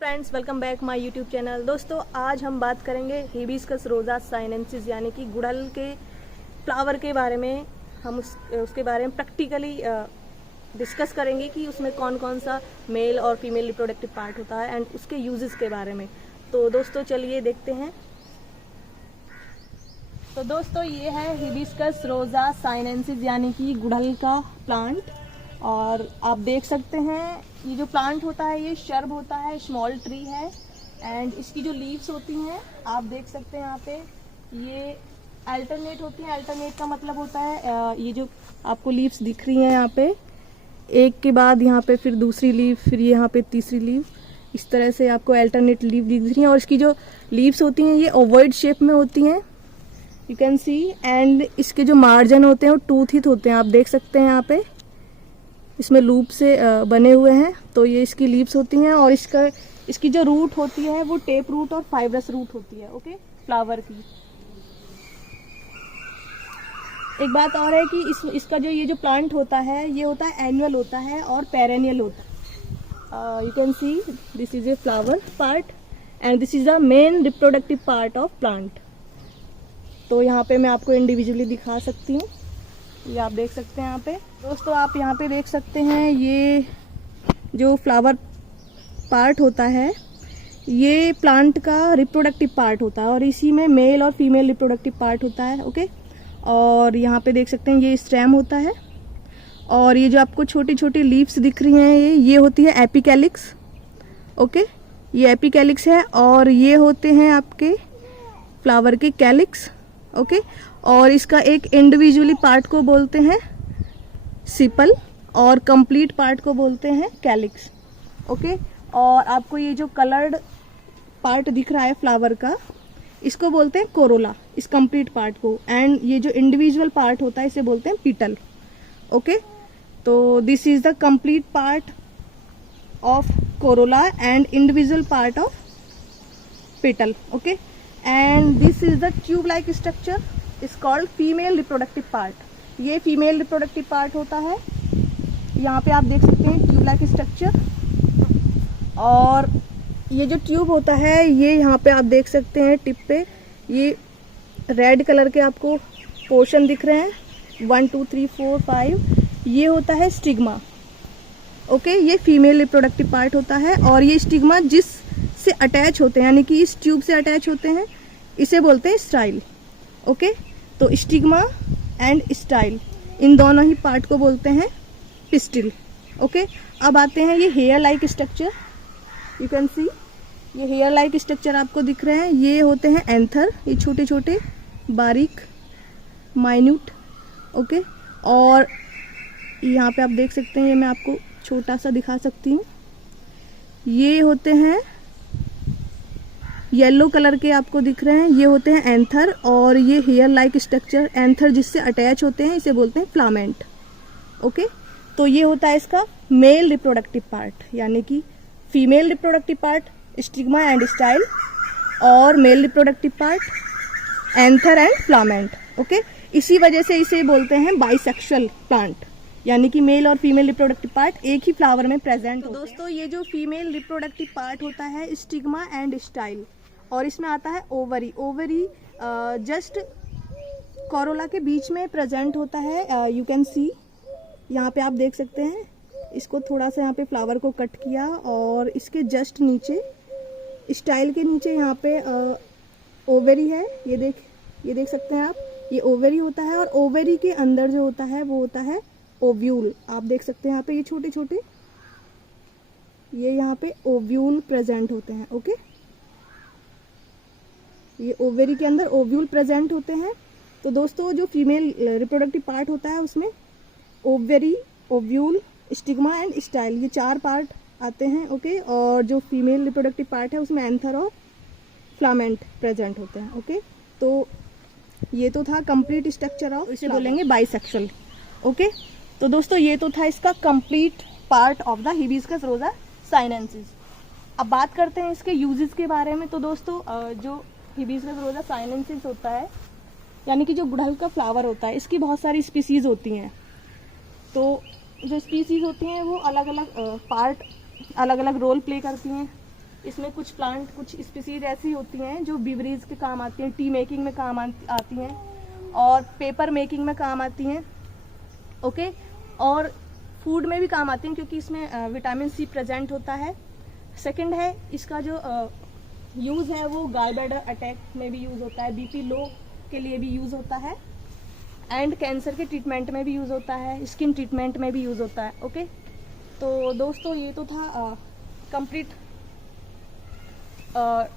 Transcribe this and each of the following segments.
Friends, welcome back my YouTube channel. दोस्तों, आज हम बात करेंगे हिबिस्कस रोजा साइनेंसिस यानी कि गुड़हल के फ्लावर के बारे में। हम उसके बारे में प्रैक्टिकली डिस्कस करेंगे कि उसमें कौन कौन सा मेल और फीमेल रिप्रोडक्टिव पार्ट होता है एंड उसके यूजेस के बारे में। तो दोस्तों चलिए देखते हैं। तो दोस्तों, ये है हिबिस्कस रोजा साइनेंसिस यानी कि गुड़हल का प्लांट। और आप देख सकते हैं ये जो प्लांट होता है ये शर्ब होता है, स्मॉल ट्री है। एंड इसकी जो लीव्स होती हैं आप देख सकते हैं यहाँ पे ये अल्टरनेट होती है। अल्टरनेट का मतलब होता है ये जो आपको लीव्स दिख रही हैं यहाँ पे, एक के बाद यहाँ पे फिर दूसरी लीव, फिर यहाँ पे तीसरी लीव, इस तरह से आपको अल्टरनेट लीव दिख रही हैं। और इसकी जो लीव्स होती हैं ये ओवॉइड शेप में होती हैं, यू कैन सी। एंड इसके जो मार्जिन होते हैं वो टूथित होते हैं, आप देख सकते हैं यहाँ पे इसमें लूप से बने हुए हैं। तो ये इसकी लीव्स होती हैं। और इसकी जो रूट होती है वो टेप रूट और फाइब्रस रूट होती है, ओके, फ्लावर की। एक बात और है कि इसका जो ये जो प्लांट होता है ये होता है एनुअल होता है और पेरेनियल होता है। You can see this is a flower part and this is the main reproductive part of plant. तो यहाँ पे मैं आपको इंडिविजुअली दिखा सकती हूँ, ये आप देख सकते हैं यहाँ पे। दोस्तों, आप यहाँ पे देख सकते हैं ये जो फ्लावर पार्ट होता है ये प्लांट का रिप्रोडक्टिव पार्ट होता है और इसी में मेल और फीमेल रिप्रोडक्टिव पार्ट होता है, ओके। और यहाँ पे देख सकते हैं ये स्टेम होता है और ये जो आपको छोटी छोटी लीव्स दिख रही हैं ये होती है एपिकैलिक्स, ओके, ये एपिकैलिक्स है। और ये होते हैं आपके फ्लावर के कैलिक्स, ओके। और इसका एक इंडिविजुअली पार्ट को बोलते हैं सिपल और कंप्लीट पार्ट को बोलते हैं कैलिक्स, ओके। और आपको ये जो कलर्ड पार्ट दिख रहा है फ्लावर का इसको बोलते हैं कोरोला, इस कंप्लीट पार्ट को। एंड ये जो इंडिविजुअल पार्ट होता है इसे बोलते हैं पीटल, ओके। तो this is the complete part of Corolla and individual part of petal, okay. And this is the tube like structure is called female reproductive part. ये फीमेल रिप्रोडक्टिव पार्ट होता है। यहाँ पे आप देख सकते हैं ट्यूब लाइक स्ट्रक्चर। और ये जो ट्यूब होता है ये यहाँ पे आप देख सकते हैं टिप पे ये रेड कलर के आपको पोर्शन दिख रहे हैं, 1 2 3 4 5, ये होता है स्टिग्मा, ओके। ये फीमेल रिप्रोडक्टिव पार्ट होता है और ये स्टिग्मा जिस से अटैच होते हैं यानी कि इस ट्यूब से अटैच होते हैं इसे बोलते हैं स्टाइल, ओके। तो स्टिग्मा एंड स्टाइल इन दोनों ही पार्ट को बोलते हैं पिस्टिल, ओके। अब आते हैं ये hair like structure, you can see ये हेयर लाइक स्ट्रक्चर आपको दिख रहे हैं, ये होते हैं एंथर, ये छोटे छोटे बारीक माइन्यूट, ओके। और यहाँ पे आप देख सकते हैं, ये मैं आपको छोटा सा दिखा सकती हूँ, ये होते हैं येलो कलर के आपको दिख रहे हैं, ये होते हैं एंथर। और ये हेयर लाइक स्ट्रक्चर एंथर जिससे अटैच होते हैं इसे बोलते हैं फ्लामेंट, ओके। तो ये होता है इसका मेल रिप्रोडक्टिव पार्ट, यानी कि female reproductive part stigma and style और male reproductive part anther and filament, okay. इसी वजह से इसे बोलते हैं बाइसेक्सुअल प्लांट, यानी कि मेल और फीमेल रिप्रोडक्टिव पार्ट एक ही फ्लावर में प्रेजेंट होते हैं। दोस्तों, ये जो फीमेल रिप्रोडक्टिव पार्ट होता है स्टिग्मा एंड स्टाइल और इसमें आता है ओवरी। ओवरी जस्ट कोरोला के बीच में प्रेजेंट होता है, यू कैन सी यहाँ पे आप देख सकते हैं। इसको थोड़ा सा यहाँ पे फ्लावर को कट किया और इसके जस्ट नीचे स्टाइल के नीचे यहाँ पे ओवरी है, ये देख सकते हैं आप, ये ओवरी होता है। और ओवरी के अंदर जो होता है वो होता है ओव्यूल, आप देख सकते हैं यहाँ पे ये छोटे छोटे ये यहाँ पे ओव्यूल प्रेजेंट होते हैं, ओके। ये ओवेरी के अंदर ओव्यूल प्रेजेंट होते हैं। तो दोस्तों, जो फीमेल रिप्रोडक्टिव पार्ट होता है उसमें ovary, ovule, stigma and style ये 4 पार्ट आते हैं, ओके। और जो फीमेल रिप्रोडक्टिव पार्ट है उसमें एंथर और फ्लामेंट प्रेजेंट होते हैं, ओके। तो ये तो था कंप्लीट स्ट्रक्चर ऑफ, इसे बोलेंगे बाइसेक्सुअल, ओके। तो दोस्तों, ये तो था इसका complete part of the hibiscus रोजा साइनेंसिस। अब बात करते हैं इसके यूजेस के बारे में। तो दोस्तों, जो हिबिस्कस रोजा साइनेंसिस होता है यानी कि जो गुड़हल का फ्लावर होता है इसकी बहुत सारी स्पीसीज होती हैं। तो जो स्पीसीज होती हैं वो अलग अलग पार्ट अलग अलग रोल प्ले करती हैं इसमें कुछ प्लांट, कुछ स्पीसीज ऐसी होती हैं जो बिवरेज के काम आती हैं, टी मेकिंग में काम आती हैं और पेपर मेकिंग में काम आती हैं, ओके, और फूड में भी काम आती हैं क्योंकि इसमें विटामिन सी प्रेजेंट होता है। सेकंड है इसका जो यूज़ है वो गॉलब्लैडर अटैक में भी यूज़ होता है, बीपी लो के लिए भी यूज़ होता है, एंड कैंसर के ट्रीटमेंट में भी यूज़ होता है, स्किन ट्रीटमेंट में भी यूज़ होता है, ओके। तो दोस्तों ये तो था complete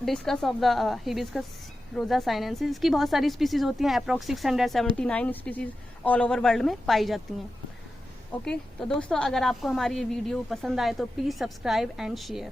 discuss of the hibiscus रोजा साइनेंसिस। इसकी बहुत सारी स्पीसीज होती हैं, approx 679 species all over world में पाई जाती हैं, ओके। तो दोस्तों अगर आपको हमारी ये वीडियो पसंद आए तो प्लीज़ सब्सक्राइब एंड शेयर।